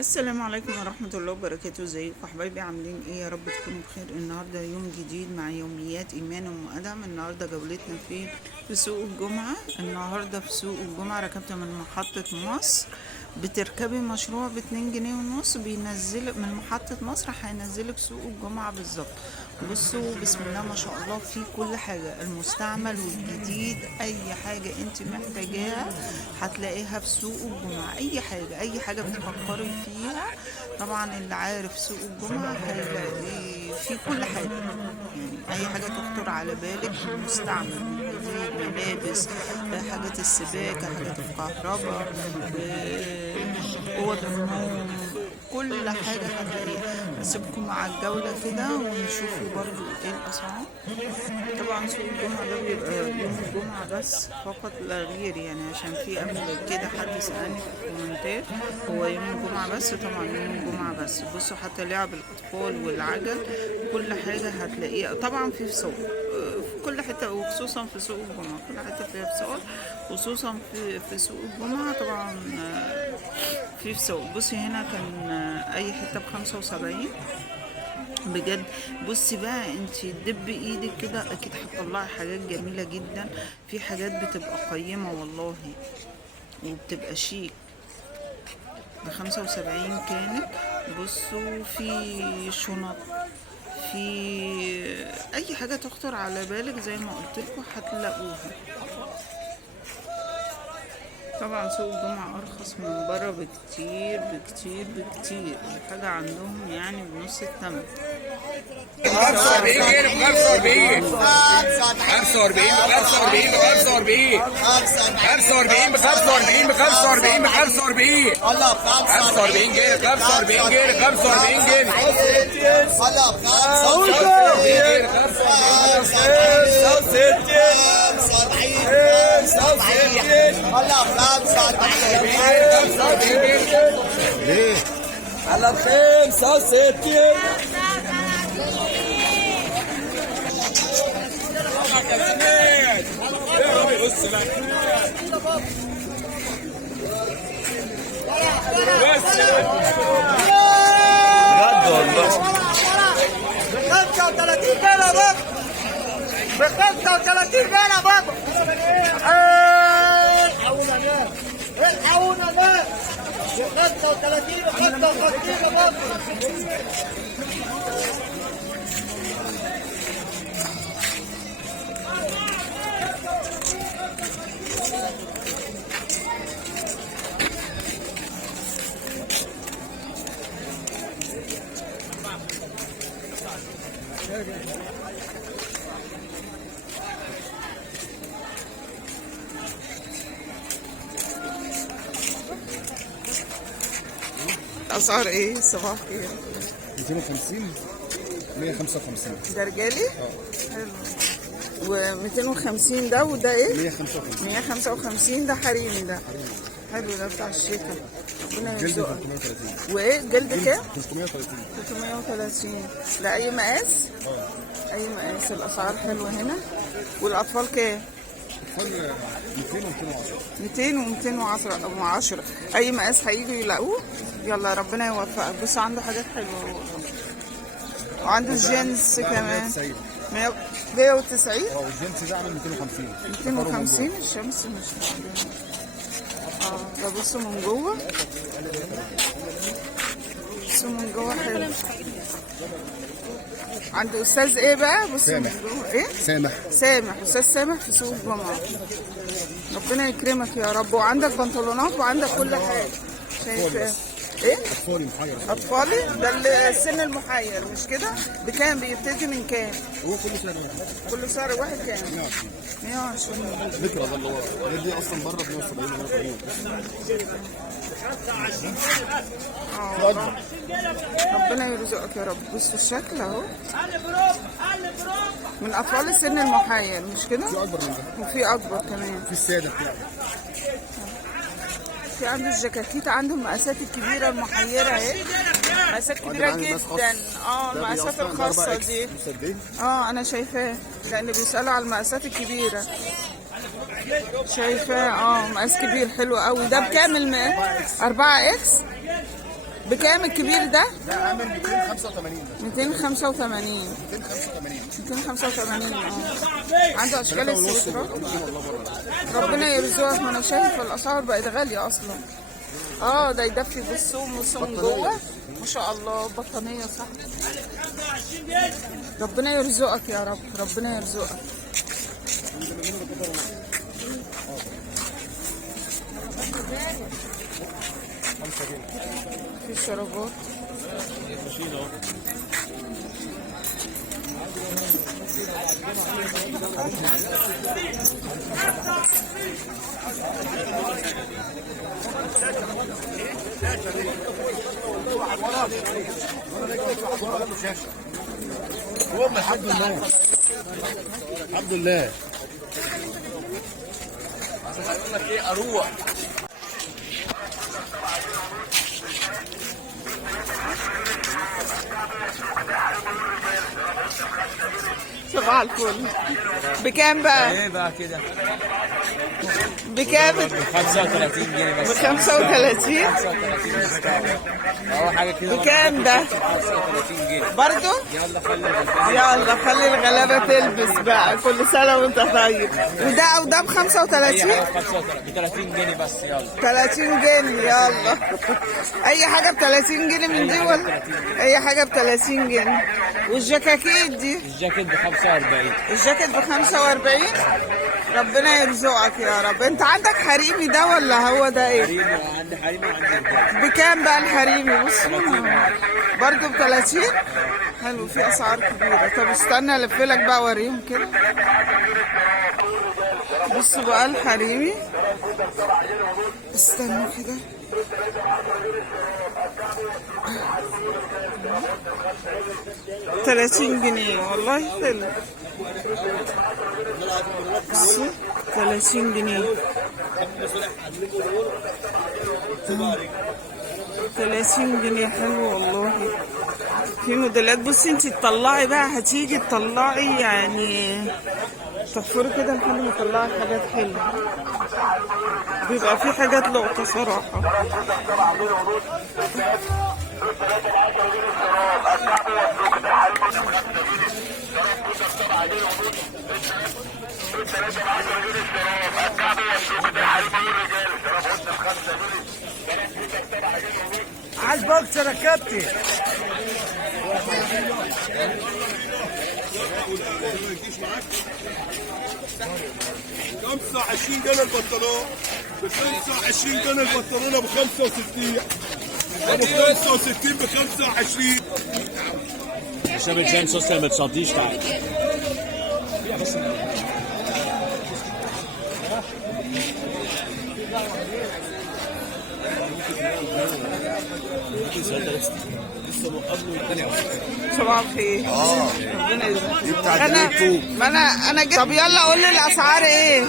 السلام عليكم ورحمة الله وبركاته. ازيكم حبايبي؟ عاملين ايه؟ يا رب تكونوا بخير. النهاردة يوم جديد مع يوميات ايمان ام ادم. النهاردة جولتنا في سوق الجمعة. النهاردة في سوق الجمعة ركبت من محطة مصر. بتركبي مشروع ب2.5 جنيه، بينزلك من محطة مصر هينزلك سوق الجمعة بالظبط. بصوا بسم الله ما شاء الله، في كل حاجة، المستعمل والجديد، اي حاجة انت محتاجاها هتلاقيها في سوق الجمعة. اي حاجة بتفكري فيها طبعا اللي عارف سوق الجمعة هيلاقي في كل حاجة. يعني اي حاجة تخطر على بالك المستعمل والجديد، ملابس، حاجات السباكة، حاجات الكهرباء، اوض النوم، كل حاجة هتلاقيها. اسيبكم مع الجولة كده ونشوفوا برضو ايه الاسعار. طبعا سوق الجمعة ده بيبقى يوم الجمعة بس فقط لا غير، يعني عشان في قبل كده حد سألني في الكومنتات هو يوم الجمعة بس. طبعا يوم الجمعة بس. بصوا حتى لعب الأطفال والعجل كل حاجة هتلاقيها. طبعا في فصول في كل حتة، وخصوصا في سوق الجمعة كل حتة فيها فصول، خصوصا في سوق الجمعة طبعا في فصول. بصي هنا كان أي حتة ب75 بجد. بصي بقى انت دب ايدك كده اكيد هتطلعي حاجات جميلة جدا. في حاجات بتبقى قيمة والله وبتبقى شيك. ب75 كانت. بصوا في شنط، في اي حاجة تخطر على بالك زي ما قلت لكم هتلاقوها. طبعا سوق الجمعة ارخص من بره بكتير بكتير بكتير. الحاجة عندهم يعني بنص الثمن. 45 جنيه ب 45 45 ب 45 ب 45 45 ب 45 ب 45 ب 45 45 جنيه 45 جنيه 45 جنيه ليه؟ على 65 بجد والله. ب 35 جنيه بابا، ب 35 جنيه بابا. الحقونا ده ب 35 ب 35 يا بابا. الاسعار ايه؟ صباح خير. 250 155 ده رجالي؟ حلو. و250 ده وده ايه؟ 155 155 ده حريمي ده. حلو ده بتاع الشتا. ربنا جلد يرزقك. 330 وايه جلد كام؟ 330 330. ده اي مقاس؟ اي مقاس. الاسعار حلوه هنا. والاطفال كام؟ اطفال 200 و210 200 و210 او 10. اي مقاس هيجوا يلاقوه. يلا ربنا يوفقك. بص عنده حاجات حلوه والله. وعنده الجينز كمان 190. والجنس ده عامل 250 250. الشمس مش ده. بصوا من جوه، بصوا من جوه حلو. عند استاذ ايه بقى؟ بصوا سامح. من جوه ايه؟ سامح استاذ سامح في سوق الجمعة. ربنا يكرمك يا رب. وعندك بنطلونات وعندك كل حاجه. شايفه ايه؟ اطفالي محير. اطفالي ده السن المحير مش كده؟ بكام بيبتدي؟ من كام؟ هو كل سنه كل سعر واحد كام؟ 120 120. ذكرى ده اللي هو دي اصلا بره ب 170 180 ربنا يرزقك يا رب. بصوا الشكل اهو من اطفال السن المحير مش كده؟ في اكبر من ده، وفي اكبر كمان. في الساده بتاعه. في عنده الجاكيت، عنده المقاسات الكبيره المحيره اهي. مقاسات كبيره جدا. المقاسات الخاصه دي. انا شايفاه لان بيسالوا على المقاسات الكبيره. شايفاه مقاس كبير حلو قوي. ده بكام المقاس؟ 4 اكس بكام الكبير ده؟ ده عامل 285 ده. 285. 285 عنده اشكال السويترات. ربنا يرزقك. ما انا شايف الاسعار بقت غاليه اصلا. ده يدفي بالصوم والصوم جوه ما شاء الله. بطانيه صح. ربنا يرزقك يا رب. ربنا يرزقك. في شرابات. الحمد لله. الحمد لله. هيقول لك ايه اروح. صباح الفل. بكام بقى؟ ايه بقى كده؟ بكام؟ ب 35 جنيه بس. ب 35؟ 35 اهو حاجه كده. بكام ده؟ 35 جنيه برضو؟ يلا خلي الغلابة تلبس بقى. كل سنة وانت طيب. وده ب 35؟ ب 30 جنيه بس. يلا 30 جنيه. يلا اي حاجة ب 30 جنيه من دي ولا؟ اي حاجة ب 30 جنيه. والجاكيت دي؟ الجاكيت ب 45. الجاكيت ب 45. ربنا يرزقك يا رب. انت عندك حريمي ده ولا هو ده ايه؟ حريمي عندي حريمي وعندي رجاله. بكام بقى الحريمي؟ بص برضه ب 30. حلو. في اسعار كبيره. طب استنى الف لك بقى اوريهم كده. بصوا بقى الحريمي. استنوا كده. $30 والله حلو. بصوا 30 جنيه. 30 جنيه حلو والله. في موديلات. بصي انت تطلعي بقى. هتيجي تطلعي يعني تحفري كده لحد ما تطلعي حاجات حلوه. بيبقى في حاجات لقطه صراحه. عايز بوكسر يا كابتن. 25 جنيه البنطلون. ب 25 جنيه البنطلون ابو 65. ابو 65 ب 25. عشان الجيم سوستر ما تصديش تعال. صباح الخير. ربنا دي بتاعت انا اليوتيوب. انا جيت. طب يلا قول لي الاسعار ايه؟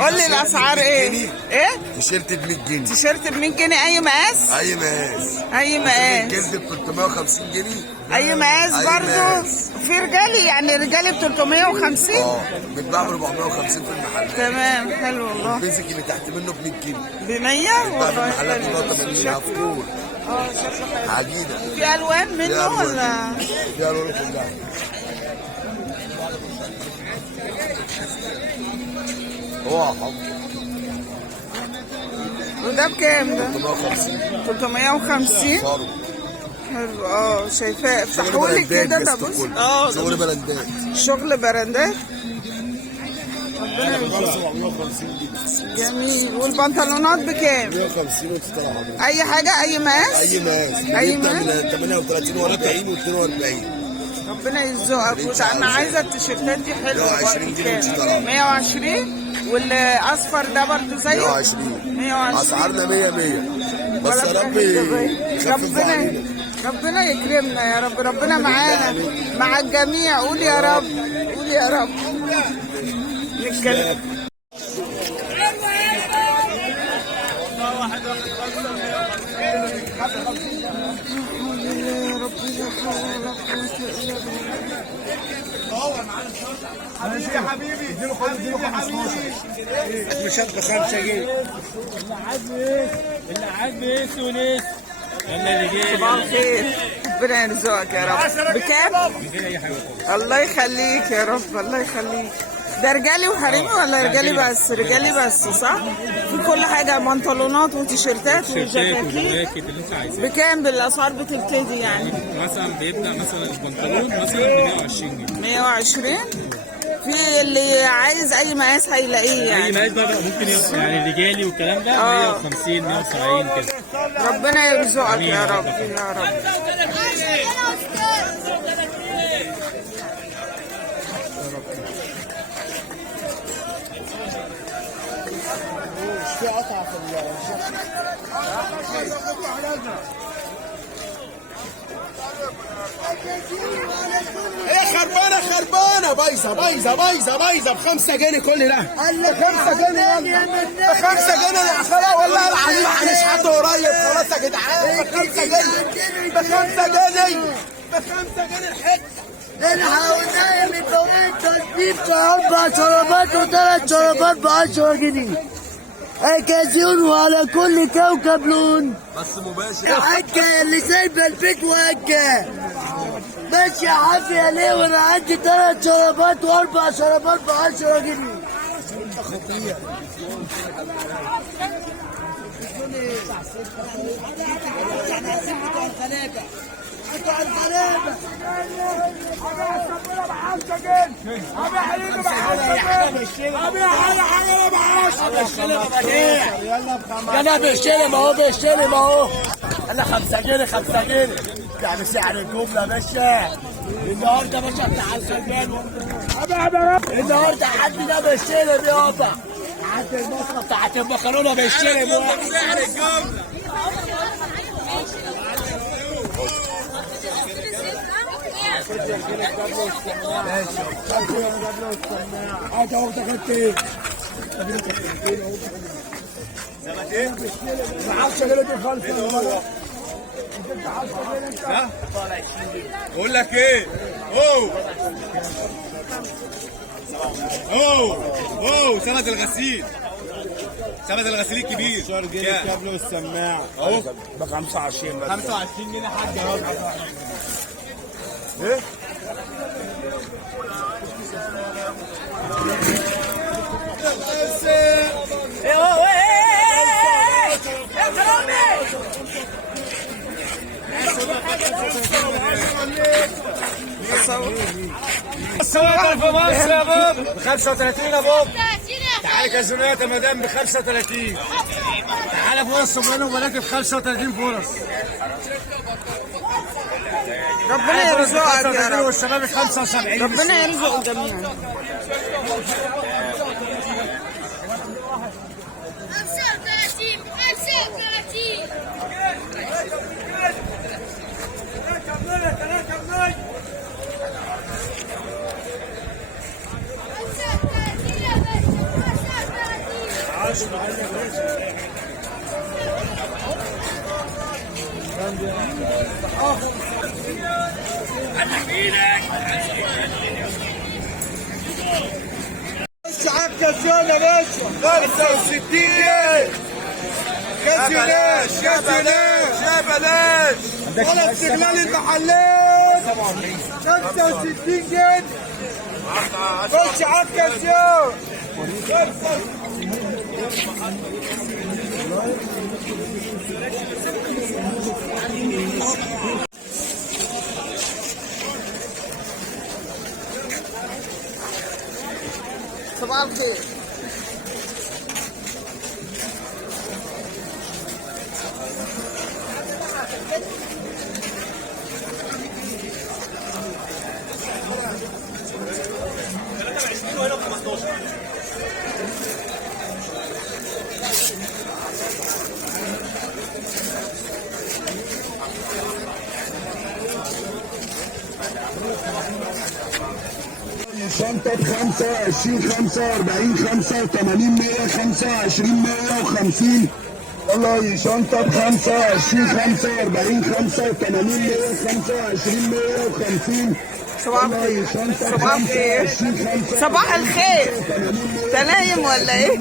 قول لي الاسعار ايه؟ ايه؟ تيشيرت ب 100 جنيه. تيشيرت ب 100 جنيه. اي مقاس؟ اي مقاس. اي مقاس. الجلد ب 350 جنيه. اي مقاس أي برضو. مقاس. في رجالي يعني رجالي ب 350. بتباع ب 450 في المحلات. تمام حلو والله. البيزك اللي تحت منه ب 100 جنيه. ب 100 بتباع في والله المحلات حلو. ب 80 شكله عفور. شكله حلو. عجينه. في الوان منه ولا؟ فيها الوان كلها. هو حب. وده بكام ده؟ 350. 350. صاروا. حلو. شايفاه. افتحوا لي كده. ده بص. شغل بلندات. شغل براندات. انا ب 750 جنيه. جميل. والبنطلونات بكام؟ 150 وتطلع حضرتك. اي حاجه. اي مقاس. اي مقاس. أي بنبدأ مقاس. من 38 و40 و42. ربنا يرزقك. انا عايزه التيشيرتات دي حلوه. 120 جنيه بكام؟ 120. والاصفر ده برضه زيه 120. 120. اسعارنا 100 100. بس يا رب يخفف علينا. ربنا يكرمنا يا رب. ربنا معانا مع الجميع. قول يا رب. قول يا رب. نتكلم. يا حبيبي اديله خد. اديله 15. مش ب 5 جنيه. اللي عاجبه ايه تونس. صباح الخير، ربنا يرزقك يا رب. بكام؟ الله يخليك يا رب، الله يخليك. ده رجالي وحريمي ولا رجالي بس؟ رجالي بس صح؟ في كل حاجة، بنطلونات وتيشيرتات وجاكيت. بكام بالأسعار بتبتدي يعني؟ مثلا بيبدأ مثلا البنطلون مثلا ب 120 جنيه. 120. في اللي عايز أي مقاس هيلاقيه يعني. أي مقاس بقى ممكن يعني رجالي والكلام ده 150 170 كده. ربنا يرزقك يا رب يا رب. في قطعة في ايه خربانه بايظه ب5 جنيه كل ده. ب5 جنيه ب5 جنيه يا اخويا والله العظيم هنشحته قريب خلاص يا جدعان. ب5 جنيه ب5 جنيه الحته. انا هقولها من دورين تجديد 4 شرابات و3 شرابات ب10 جنيه. اكازيون وعلى كل كوكب لون. بس مباشر يا حاجة اللي سايبة البيت واجة ماشي عافية ليه وانا عندي 3 شرابات و4 شرابات ب10 جنيه. انا بشتري اهو انا 5 جنيه يعني سعر الجمله يا باشا. النهارده باشا بتاع السلمان النهارده حد ده بيشتري بيابا حد المصرف بتاعت المكرونه بيشتري بواحد سعر الجمله. هات اهو دخلت ايه؟ ما اعرفش غير دي خالص. بقول لك ايه؟ اوه سند الغسيل الكبير شهر جنيه الكابل والسماعه اهو ب 25 بس. 25 جنيه يا حاج اهو. ايه؟ السنة في مصر يا بابا ب 35 يا بابا. تعالى كازونات يا مدام ب 35. تعالى فرص وبنات وبنات ب 35 فرص. ربنا يرزقك يا رب. والشباب ب 75. ربنا يرزقهم جميعا. 65 يا بلاش ولا استغلال المحلات. 65 جنيه خش على الكازيون. صباح الخير. شنطة ب 25 45 85 125 150. والله شنطة ب 25 45 85 125 150. صباح الخير. صباح الخير. صباح الخير. انت نايم ولا ايه؟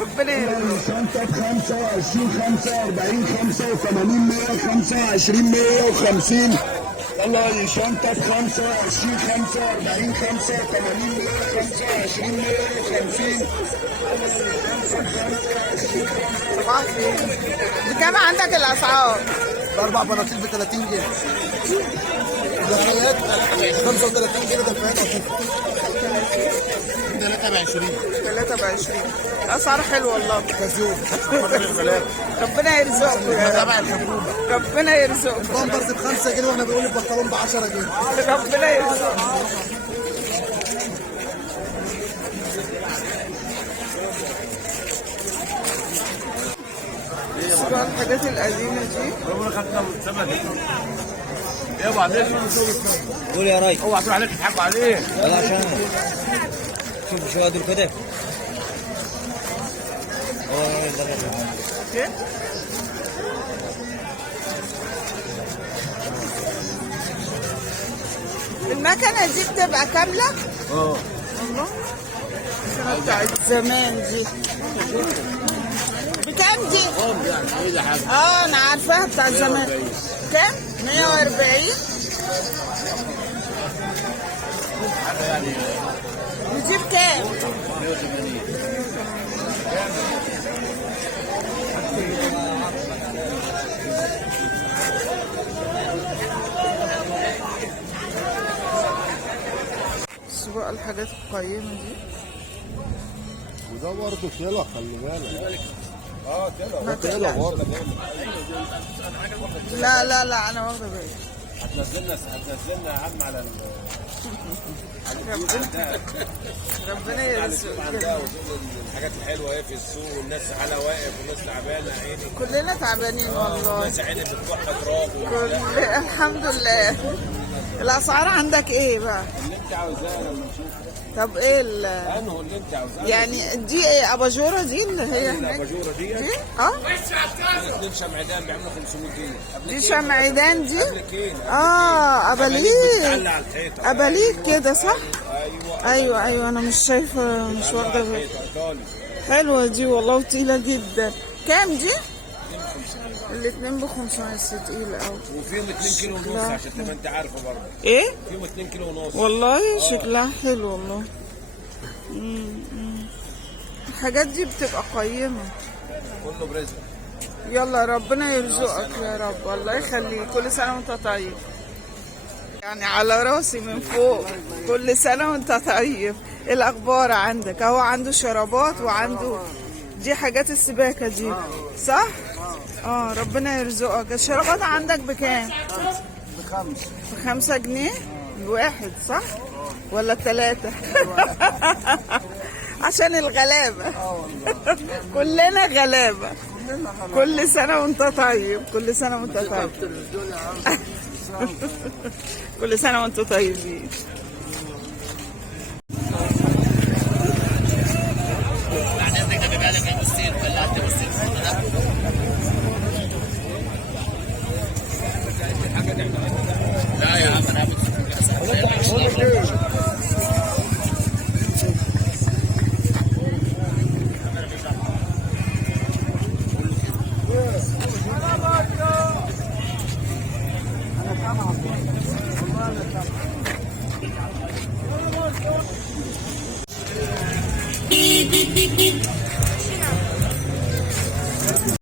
ربنا يرزقك. شنطة 25 45 85 125 150. يلا يا شنطة 25 45 85 125 150. صباح الخير. بكام عندك الاسعار؟ اربع بناطيل ب 30 جنيه. دفايات 35 جنيه دفايات. 23. اسعار حلوه والله. كازيون. ربنا يرزقكم يا رب. ربنا يرزقكم. البامبرز ب 5 جنيه واحنا بنقول البنطلون ب 10 جنيه. ربنا يرزقكم. بقى الحاجات القديمة دي. قول يا ريس. اوعى تروح عليك تضحكوا عليه. يلا عشان شوف شو هدول كده. المكنة دي بتبقى كاملة؟ والله المكنة بتاعت زمان دي بكام دي؟ انا عارفاها بتاعت زمان. كام؟ 140. ودي بكام؟ بقى الحاجات القيمة دي. وده برضه كيلو خلي بالك. كيلو برضه. لا انا واخده بالي. هتنزلنا يا عم على ربنا يرزقك. الحاجات الحلوه اهي في السوق والناس على واقف والناس تعبانه عيني. كلنا تعبانين والله. الناس عيني بتروح تراب. الحمد لله. الاسعار عندك ايه بقى؟ اللي انت عاوزاه لما نشوف. طب ايه انه اللي انت عاوزاه يعني دي ايه اباجوره دي اللي هي هناك؟ الاباجوره دي دي اتنين شمعدان بيعملوا 500 جنيه. دي شمعدان دي. ابلكين. اباليك. بتتعلق على الحيطه. اباليك كده صح؟ ايوه ايوه انا مش شايفه مش واخده بالي. ايطالي. حلوه دي والله وتقيله جدا. كام دي؟ الاتنين ب 500. تقيله قوي. وفيهم 2 كيلو ونص عشان تبقى انت عارفه برضه. ايه؟ فيهم 2 كيلو ونص. والله شكلها حلو والله. الحاجات دي بتبقى قيمة. كله برزق. يلا ربنا يرزقك يا رب. الله يخليك. كل سنة وانت طيب. يعني على راسي من فوق. كل سنة وانت طيب. ايه الأخبار عندك؟ اهو عنده شرابات وعنده دي حاجات السباكة دي صح؟ ربنا يرزقك. الشرابات عندك بكام؟ ب5 جنيه الواحد صح؟ ولا 3؟ عشان الغلابة. كلنا غلابة. كل سنة وانت طيب. كل سنة وانت طيب. كل سنة وانتم طيبين. لا يا عم انا انا